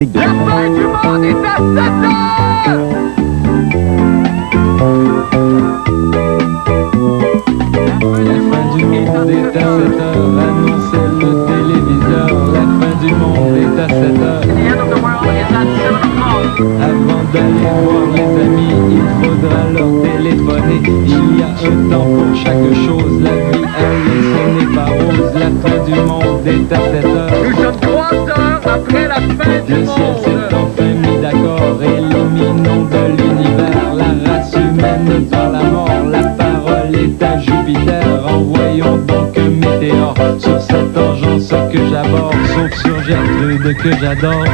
La fin du monde est à 7 heures! La fin du monde est à 7 heures, annonçait le téléviseur. La fin du monde est à 7 heures. The end of the world is at 7 o'clock. Avant d'aller voir les amis, il faudra leur téléphoner. Il y a un temps pour chaque chose, la vie, ce n'est pas rose. La fin du monde est à 7 heures. Nous sommes 3 heures après la fin du Le ciel s'est monde. enfin mis d'accord, éliminons de l'univers la race humaine par la mort. La parole est à Jupiter, envoyons donc un météore sur cette engeance que j'aborde, sauf sur Gertrude que j'adore.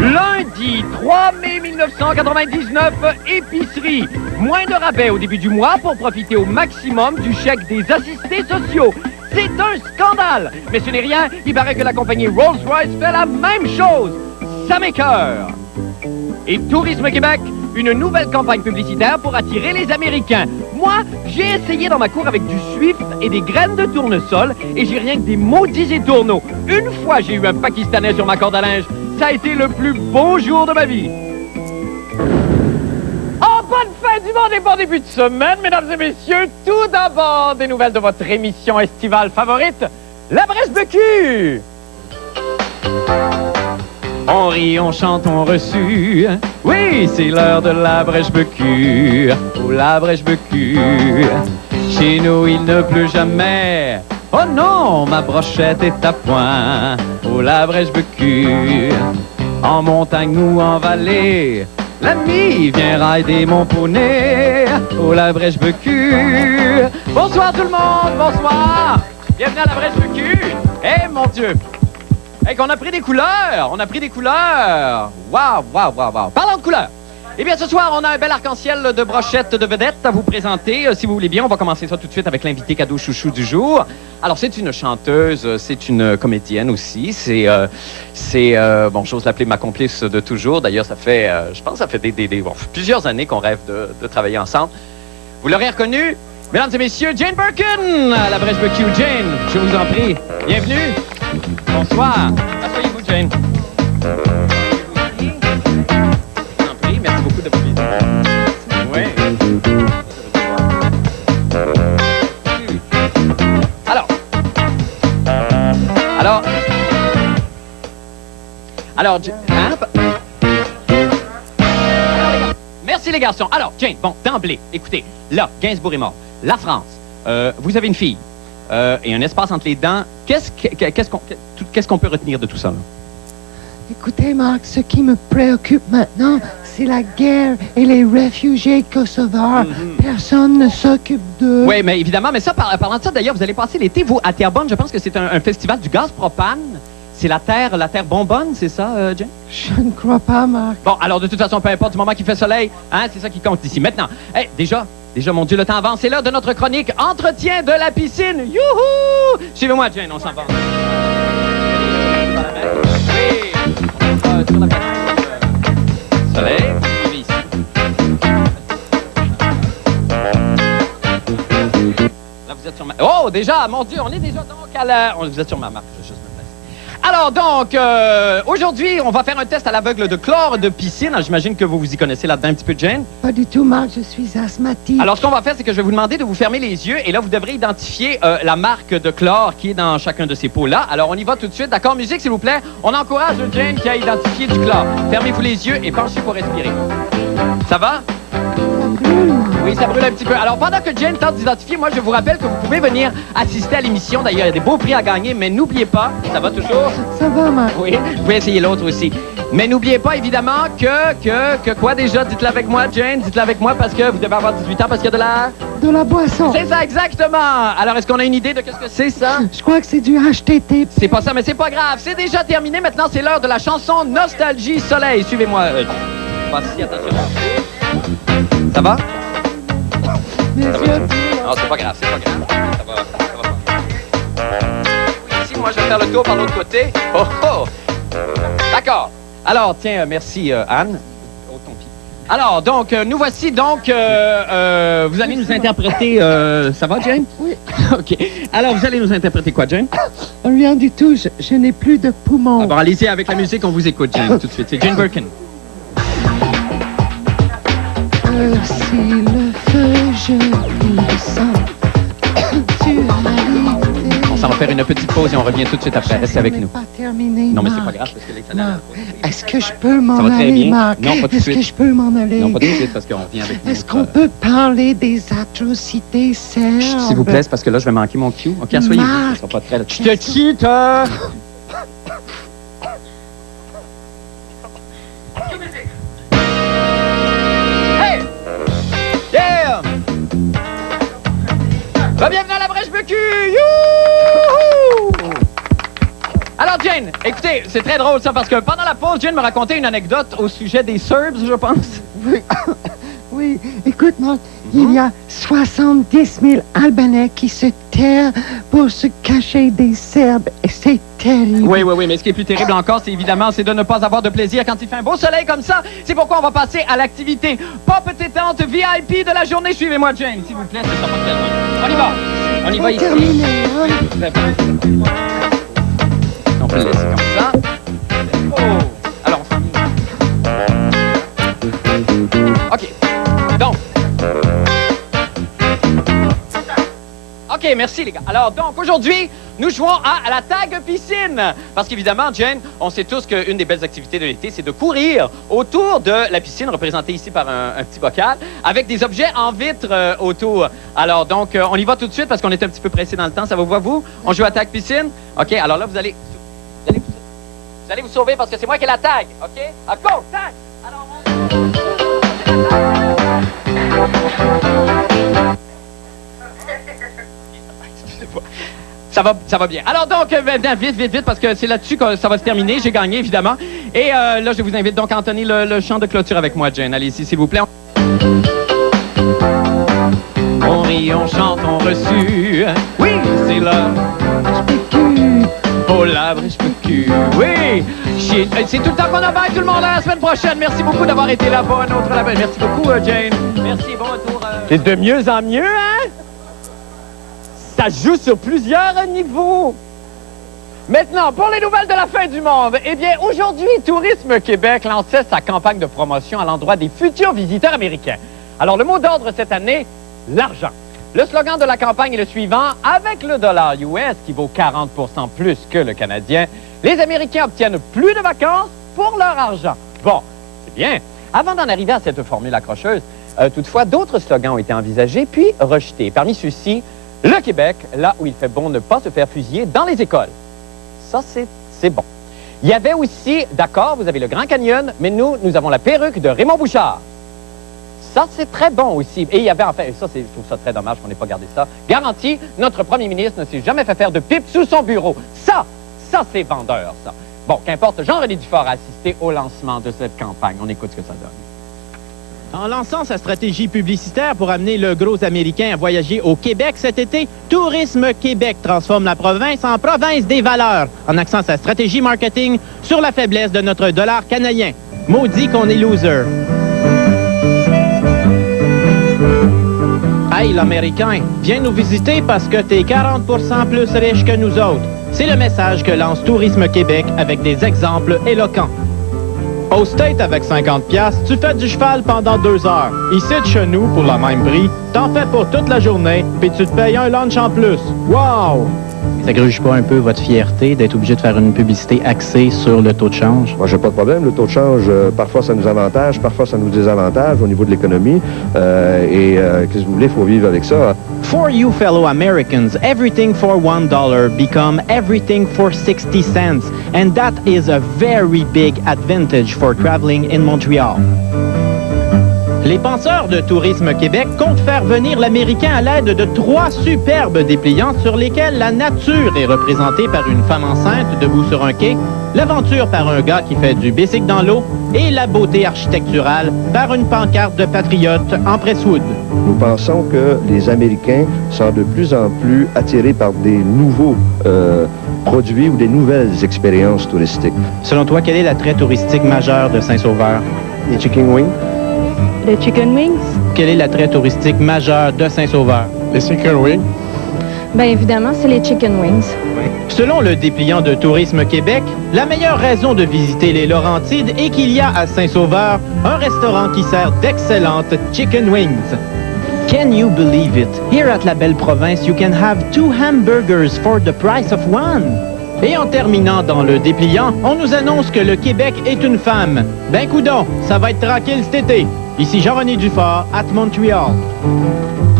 Lundi 3 mai 1999, épicerie. Moins de rabais au début du mois pour profiter au maximum du chèque des assistés sociaux. C'est un scandale! Mais ce n'est rien, il paraît que la compagnie Rolls-Royce fait la même chose. Ça m'écoeure! Et Tourisme Québec, une nouvelle campagne publicitaire pour attirer les Américains. Moi, j'ai essayé dans ma cour avec du suif et des graines de tournesol et j'ai rien que des maudits étourneaux. Une fois, j'ai eu un Pakistanais sur ma corde à linge. Ça a été le plus beau jour de ma vie. Oh, bonne fin du monde et bon début de semaine, mesdames et messieurs. Tout d'abord, des nouvelles de votre émission estivale favorite, La Brèche Bécu. On rit, on chante, on reçut. Oui, c'est l'heure de la Brèche Bécu. Oh, la Brèche Bécu. Chez nous, il ne pleut jamais. Oh non, ma brochette est à point. Oh, la Brèche Bécu. En montagne ou en vallée, l'ami vient rider mon poney. Oh, la Brèche Bécu. Bonsoir tout le monde, bonsoir. Bienvenue à la Brèche Bécu. Eh, mon Dieu. Et qu'on a pris des couleurs! On a pris des couleurs! Waouh, waouh, waouh, waouh! Parlons de couleurs! Eh bien, ce soir, on a un bel arc-en-ciel de brochettes de vedettes à vous présenter. Si vous voulez bien, on va commencer ça tout de suite avec l'invité cadeau chouchou du jour. Alors, c'est une chanteuse, c'est une comédienne aussi. Bon, j'ose l'appeler ma complice de toujours. D'ailleurs, ça fait, je pense que ça fait plusieurs années qu'on rêve de travailler ensemble. Vous l'aurez reconnu? Mesdames et messieurs, Jane Birkin, à la Brèche Bécu. Jane, je vous en prie, bienvenue. Bonsoir. Asseyez-vous, Jane. Je vous en prie, merci beaucoup de votre visite. Oui. Alors, hein? Merci les garçons. Alors, Jane, bon, d'emblée, écoutez, là, Gainsbourg est mort. La France, vous avez une fille et un espace entre les dents. Qu'est-ce qu'on peut retenir de tout ça, là? Écoutez, Marc, ce qui me préoccupe maintenant, c'est la guerre et les réfugiés kosovars. Personne ne s'occupe d'eux. Oui, mais évidemment, mais ça, parlant de ça, d'ailleurs, vous allez passer l'été, vous, à Terrebonne, je pense que c'est un festival du gaz propane. C'est la terre bonbonne, c'est ça, Jane? Je ne crois pas, Marc. Bon, alors, de toute façon, peu importe, du moment qu'il fait soleil, hein, c'est ça qui compte ici. Maintenant, hey, déjà, mon Dieu, le temps avance. C'est l'heure de notre chronique Entretien de la piscine. Youhou! Suivez-moi, Jane, on s'en va. Oui, sur la piscine. Soleil, suivez ici. Là, vous êtes sur ma... Oh, déjà, mon Dieu, on est déjà donc à la... Vous êtes sur ma marque, je vais juste me placer. Alors donc, aujourd'hui, on va faire un test à l'aveugle de chlore de piscine. J'imagine que vous vous y connaissez là-dedans un petit peu, Jane. Pas du tout, Marc, je suis asthmatique. Alors, ce qu'on va faire, c'est que je vais vous demander de vous fermer les yeux et là, vous devrez identifier la marque de chlore qui est dans chacun de ces pots-là. Alors, on y va tout de suite. D'accord, musique, s'il vous plaît? On encourage Jane qui a identifié du chlore. Fermez-vous les yeux et penchez pour respirer. Ça va? Oui, ça brûle un petit peu. Alors, pendant que Jane tente d'identifier, moi, je vous rappelle que vous pouvez venir assister à l'émission. D'ailleurs, il y a des beaux prix à gagner, mais n'oubliez pas, ça va toujours? Ça va, Marc? Oui, vous pouvez essayer l'autre aussi. Mais n'oubliez pas, évidemment, que quoi déjà? Dites-le avec moi, Jane, dites-le avec moi, parce que vous devez avoir 18 ans, parce qu'il y a de la... De la boisson. C'est ça, exactement! Alors, est-ce qu'on a une idée de qu'est-ce que c'est, ça? Je crois que c'est du HTTP. C'est pas ça, mais c'est pas grave. C'est déjà terminé. Maintenant, c'est l'heure de la chanson Nostalgie Soleil. Suivez-moi. Voici, attention. Ça va? Mes Ça va? yeux. Non, c'est pas grave, c'est pas grave. Ça va. Oui, ici, moi, je vais faire le tour par l'autre côté. Oh, oh! D'accord. Alors, tiens, merci, Anne. Oh, ton pied. Alors, donc, nous voici donc... vous allez nous interpréter... ça va, Jane? Oui. OK. Alors, vous allez nous interpréter quoi, Jane? Rien du tout, je n'ai plus de poumons. Alors, allez-y avec la musique, on vous écoute, Jane, tout de suite. C'est Jane Birkin. Si le feu, je le sens. Tu On s'en va faire une petite pause et on revient tout de suite après. Restez avec nous. Pas terminé, Non, mais c'est Marc. pas grave parce que l'excellent... Est-ce que je peux m'en Ça va très aller, bien. Marc? Non, pas tout de Est-ce suite. que je peux m'en aller? Non, pas tout de suite parce qu'on revient avec nous. Est-ce qu'on peut parler des atrocités serbes? S'il vous plaît, c'est parce que là, je vais manquer mon cue. OK, asseyez-vous. Marc. Ça sera pas très... Je te cheat, Hey! Yeah! Bienvenue à la Brèche Becu! Youhou! Alors, Jane, écoutez, c'est très drôle ça, parce que pendant la pause, Jane me racontait une anecdote au sujet des Serbs, je pense. Oui, oui. Écoute, Marc, il y a 70 000 Albanais qui se terrent pour se cacher des Serbes. Et c'est terrible. Oui, mais ce qui est plus terrible encore, c'est évidemment, c'est de ne pas avoir de plaisir quand il fait un beau soleil comme ça. C'est pourquoi on va passer à l'activité pop pétante VIP de la journée. Suivez-moi, Jane, s'il vous plaît, ça sera pas très loin. On y va. On y va ici. Terminé, hein? On peut le laisser comme ça. Oh! Alors, on s'en OK. Donc. OK, merci les gars. Alors, donc, aujourd'hui, nous jouons à la tag piscine. Parce qu'évidemment, Jane, on sait tous qu'une des belles activités de l'été, c'est de courir autour de la piscine, représentée ici par un petit bocal, avec des objets en vitre autour. Alors, donc, on y va tout de suite parce qu'on est un petit peu pressé dans le temps. Ça vous va, vous? On joue à tag piscine? OK, alors là, vous allez vous sauver parce que c'est moi qui ai la tag, OK? À go, tag! Alors, Ça va bien. Alors donc, vite, parce que c'est là-dessus que ça va se terminer. J'ai gagné, évidemment. Et là, je vous invite donc à entonner le chant de clôture avec moi, Jane. Allez-y, s'il vous plaît. On rit, on chante, on reçut. Oui, c'est là. Oh, la Brèche Becu. Oui! C'est tout le temps qu'on a bail, tout le monde à la semaine prochaine. Merci beaucoup d'avoir été là. Bon, un autre là-bas. Merci beaucoup, Jane. Merci, bon retour. C'est de mieux en mieux, hein? Ça joue sur plusieurs niveaux. Maintenant, pour les nouvelles de la fin du monde, eh bien, aujourd'hui, Tourisme Québec lançait sa campagne de promotion à l'endroit des futurs visiteurs américains. Alors, le mot d'ordre cette année, l'argent. Le slogan de la campagne est le suivant. Avec le dollar US, qui vaut 40 % plus que le canadien, les Américains obtiennent plus de vacances pour leur argent. Bon, c'est bien. Avant d'en arriver à cette formule accrocheuse, toutefois, d'autres slogans ont été envisagés puis rejetés. Parmi ceux-ci, le Québec, là où il fait bon ne pas se faire fusiller dans les écoles. Ça, c'est bon. Il y avait aussi, d'accord, vous avez le Grand Canyon, mais nous avons la perruque de Raymond Bouchard. Ça, c'est très bon aussi. Et il y avait, en fait, ça, je trouve ça très dommage qu'on n'ait pas gardé ça. Garanti, notre premier ministre ne s'est jamais fait faire de pipe sous son bureau. Ça, c'est vendeur, ça. Bon, qu'importe, Jean-René Dufort a assisté au lancement de cette campagne. On écoute ce que ça donne. En lançant sa stratégie publicitaire pour amener le gros Américain à voyager au Québec cet été, Tourisme Québec transforme la province en province des valeurs, en axant sa stratégie marketing sur la faiblesse de notre dollar canadien. Maudit qu'on est loser. Hey, l'Américain, viens nous visiter parce que t'es 40 % plus riche que nous autres. C'est le message que lance Tourisme Québec avec des exemples éloquents. Au State, avec 50$, tu fais du cheval pendant 2 heures. Ici, de chez nous, pour le même prix, t'en fais pour toute la journée, puis tu te payes un lunch en plus. Wow! Ça gruge pas un peu votre fierté d'être obligé de faire une publicité axée sur le taux de change? Moi, j'ai pas de problème. Le taux de change, parfois, ça nous avantage, parfois, ça nous désavantage au niveau de l'économie. Qu'est-ce que vous voulez, il faut vivre avec ça. For you fellow Americans, everything for $1 become everything for 60 cents. And that is a very big advantage for traveling in Montreal. Les penseurs de Tourisme Québec comptent faire venir l'Américain à l'aide de 3 superbes dépliantes sur lesquelles la nature est représentée par une femme enceinte debout sur un quai, l'aventure par un gars qui fait du bicycle dans l'eau et la beauté architecturale par une pancarte de patriote en presswood. Nous pensons que les Américains sont de plus en plus attirés par des nouveaux produits ou des nouvelles expériences touristiques. Selon toi, quel est l'attrait touristique majeur de Saint-Sauveur? Les chicken wings. Les chicken wings? Quel est l'attrait touristique majeur de Saint-Sauveur? Les chicken wings. Bien évidemment, c'est les chicken wings. Selon le dépliant de Tourisme Québec, la meilleure raison de visiter les Laurentides est qu'il y a à Saint-Sauveur un restaurant qui sert d'excellentes chicken wings. Can you believe it? Here at La Belle Province, you can have 2 hamburgers for the price of 1. Et en terminant dans le dépliant, on nous annonce que le Québec est une femme. Ben coudonc, ça va être tranquille cet été. Ici Jean-René Dufort, at Montreal.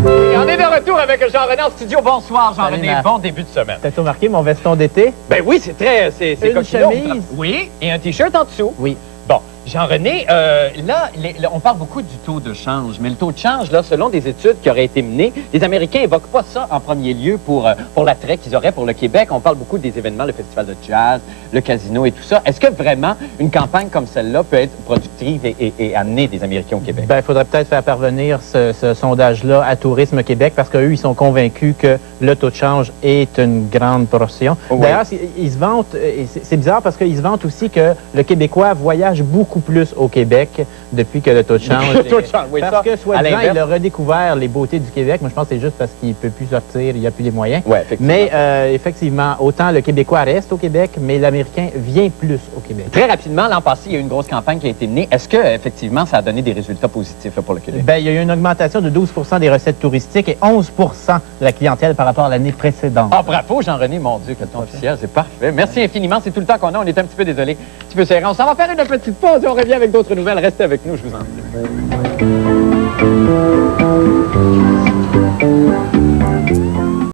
Et on est de retour avec Jean-René en studio. Bonsoir, Jean-René. Salut, Bon début de semaine. T'as remarqué mon veston d'été? Ben oui, c'est très... C'est Une coquillon. chemise. Oui, et un T-shirt en dessous. Oui. Bon, Jean-René, là, on parle beaucoup du taux de change, mais le taux de change, là, selon des études qui auraient été menées, les Américains n'évoquent pas ça en premier lieu pour l'attrait qu'ils auraient pour le Québec. On parle beaucoup des événements, le festival de jazz, le casino et tout ça. Est-ce que vraiment une campagne comme celle-là peut être productive et amener des Américains au Québec? Ben, il faudrait peut-être faire parvenir ce sondage-là à Tourisme Québec parce qu'eux, ils sont convaincus que le taux de change est une grande portion. Oh, oui. D'ailleurs, ils se vantent, et c'est bizarre parce qu'ils se vantent aussi que le Québécois voyage beaucoup plus au Québec depuis que le taux de change... Le taux de change, oui, parce ça, que, à soi-disant, l'inverse. il a redécouvert les beautés du Québec. Moi, je pense que c'est juste parce qu'il ne peut plus sortir, il n'y a plus les moyens. Oui, effectivement. Mais effectivement, autant le Québécois reste au Québec, mais l'Américain vient plus au Québec. Très rapidement, l'an passé, il y a eu une grosse campagne qui a été menée. Est-ce que effectivement, ça a donné des résultats positifs là, pour le Québec? Ben, il y a eu une augmentation de 12 des recettes touristiques et 11 de la clientèle par rapport à l'année précédente. Ah, bravo, Jean-René, mon Dieu, quel ton officiel, c'est parfait. Merci infiniment, c'est tout le temps qu'on a. On est un petit peu désolé, un petit peu serré. On s'en va faire une petite pause et on revient avec d'autres nouvelles. Restez avec nous, je vous en prie.